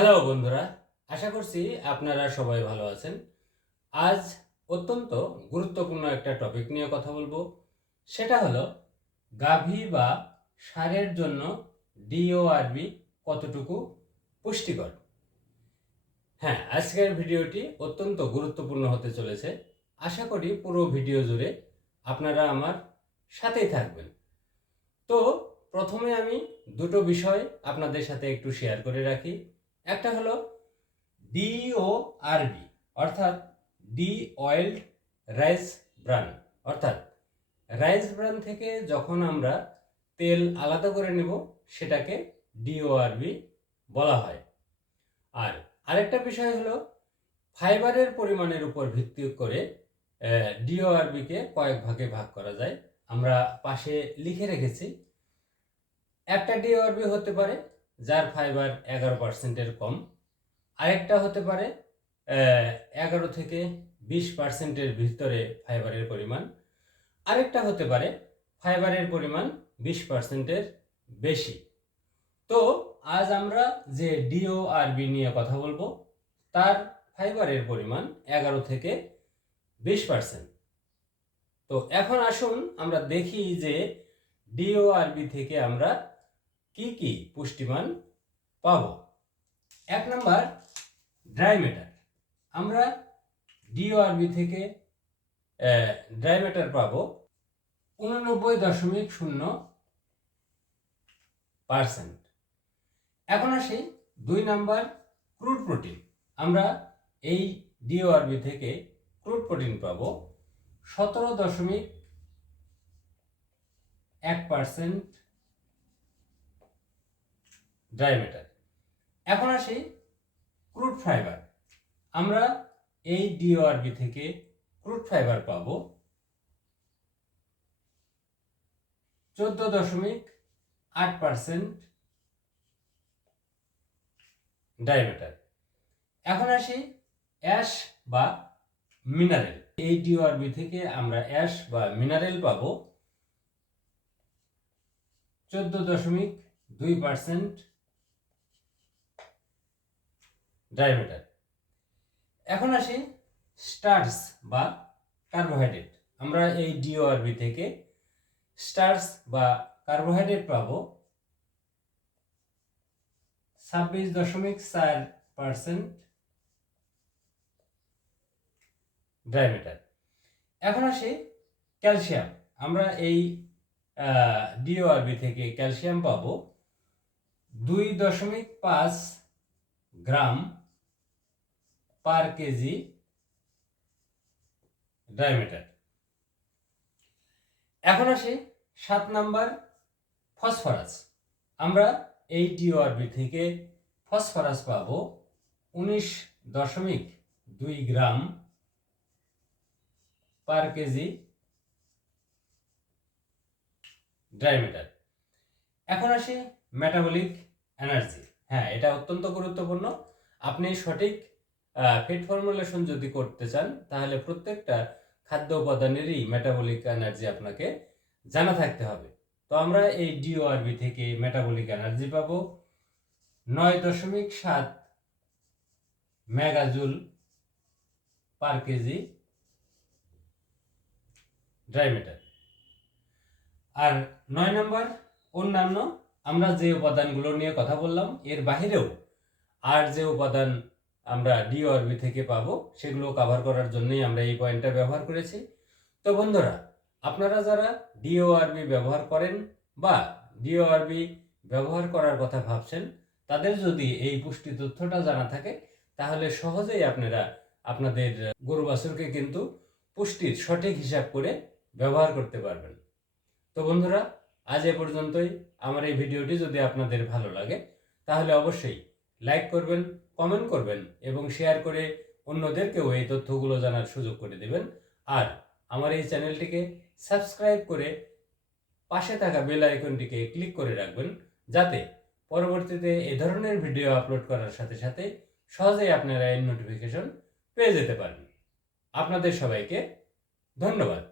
Hello বন্ধুরা, আশা করছি আপনারা সবাই ভালো আছেন। আজ অত্যন্ত গুরুত্বপূর্ণ একটা টপিক নিয়ে কথা বলবো। সেটা হলো গাভী বা ষাঁড়ের জন্য ডিওআরবি কতটুকু পুষ্টিকর। হ্যাঁ, আজকের ভিডিওটি অত্যন্ত গুরুত্বপূর্ণ হতে চলেছে। আশা করি পুরো ভিডিও জুড়ে আপনারা আমার সাথেই থাকবেন। তো প্রথমে আমি দুটো বিষয় আপনাদের সাথে একটু শেয়ার করে রাখি। একটা হলো ডিওআরবি অর্থাৎ ডি অয়েলড রাইস ব্রান, অর্থাৎ রাইস ব্রান থেকে যখন আমরা তেল আলাদা করে নেব সেটাকে ডিওআরবি বলা হয়। আর আরেকটা বিষয় হলো ফাইবারের পরিমাণের উপর ভিত্তি করে ডিওআরবিকে কয়েক ভাগে ভাগ করা যায়। আমরা পাশে লিখে রেখেছি। একটা ডিওআরবি হতে পারে যার ফাইবার 11%-এর কম, আরেকটা হতে পারে 11 থেকে 20%-এর ভিতরে ফাইবারের পরিমাণ, আরেকটা হতে পারে ফাইবারের পরিমাণ 20%-এর বেশি। তো আজ আমরা যে ডিওআরবি নিয়ে কথা বলবো তার ফাইবারের পরিমাণ 11 থেকে 20%। তো এখন আসুন আমরা দেখি যে ডিওআরবি থেকে আমরা কি কি পুষ্টিমান পাবো। 1 নম্বর, ড্রাই ম্যাটার। আমরা ডিওআরবি থেকে ড্রাই ম্যাটার পাবো 89.0%। এখন আসি 2 নাম্বার, ক্রুড প্রোটিন। আমরা এই ডিওআরবি থেকে ক্রুড প্রোটিন পাবো 17.1% ড্রাই ম্যাটার। এখন আসি ক্রুড ফাইবার। আমরা এই ডিওআরবি থেকে ক্রুড ফাইবার পাবো 14.8% ড্রাই ম্যাটার। এখন আসি অ্যাশ বা মিনারেল। এই ডিওআরবি থেকে আমরা অ্যাশ বা মিনারেল পাবো 14.2% ড্রাই ম্যাটার। এখন আসি স্টার্চ বা কার্বোহাইড্রেট। আমরা এই ডিওআরবি থেকে স্টার্চ বা কার্বোহাইড্রেট পাবো 26.4% ড্রাই ম্যাটার। এখন আসি ক্যালসিয়াম। আমরা এই ডিওআরবি থেকে ক্যালসিয়াম পাবো 2.5 গ্রাম পার কেজি ড্রাই ম্যাটার। এখন আসি 7 নাম্বার, ফসফরাস। আমরা এই ডিওআরবি থেকে ফসফরাস পাবো 19.2 গ্রাম পার কেজি ড্রাই ম্যাটার। এখন আসি মেটাবলিক এনার্জি। হ্যাঁ, এটা অত্যন্ত গুরুত্বপূর্ণ। আপনি সঠিক ফিট ফর্মুলেশন যদি করতে চান তাহলে প্রত্যেকটা খাদ্য উপাদানেরই মেটাবলিক এনার্জি আপনাকে জানা থাকতে হবে। তো আমরা এই ডিওআরবি থেকে মেটাবলিক এনার্জি পাবো 9.7 মেগাজুল পার কেজি ড্রাই ম্যাটার। আর 9 নম্বর, অন্যান্য। আমরা যে উপাদানগুলো নিয়ে কথা বললাম এর বাহিরেও আর যে উপাদান আমরা ডিওআরবি থেকে পাবো সেগুলো কভার করার জন্যই আমরা এই পয়েন্টটা ব্যবহার করেছি। তো বন্ধুরা, আপনারা যারা ডিওআরবি ব্যবহার করেন বা ডিওআরবি ব্যবহার করার কথা ভাবছেন, তাদের যদি এই পুষ্টি তথ্যটা জানা থাকে তাহলে সহজেই আপনারা আপনাদের গরু বাছুরকে কিন্তু পুষ্টির সঠিক হিসাব করে ব্যবহার করতে পারবেন। তো বন্ধুরা, আজ এ পর্যন্তই। আমার এই ভিডিওটি যদি আপনাদের ভালো লাগে তাহলে অবশ্যই লাইক করবেন, কমেন্ট করবেন এবং শেয়ার করে অন্যদেরকেও এই তথ্যগুলো জানার সুযোগ করে দেবেন। আর আমার এই চ্যানেলটিকে সাবস্ক্রাইব করে পাশে থাকা বেল আইকনটিকে ক্লিক করে রাখবেন, যাতে পরবর্তীতে এ ধরনের ভিডিও আপলোড করার সাথে সাথে সহজেই আপনারা এর নোটিফিকেশন পেয়ে যেতে পারেন। আপনাদের সবাইকে ধন্যবাদ।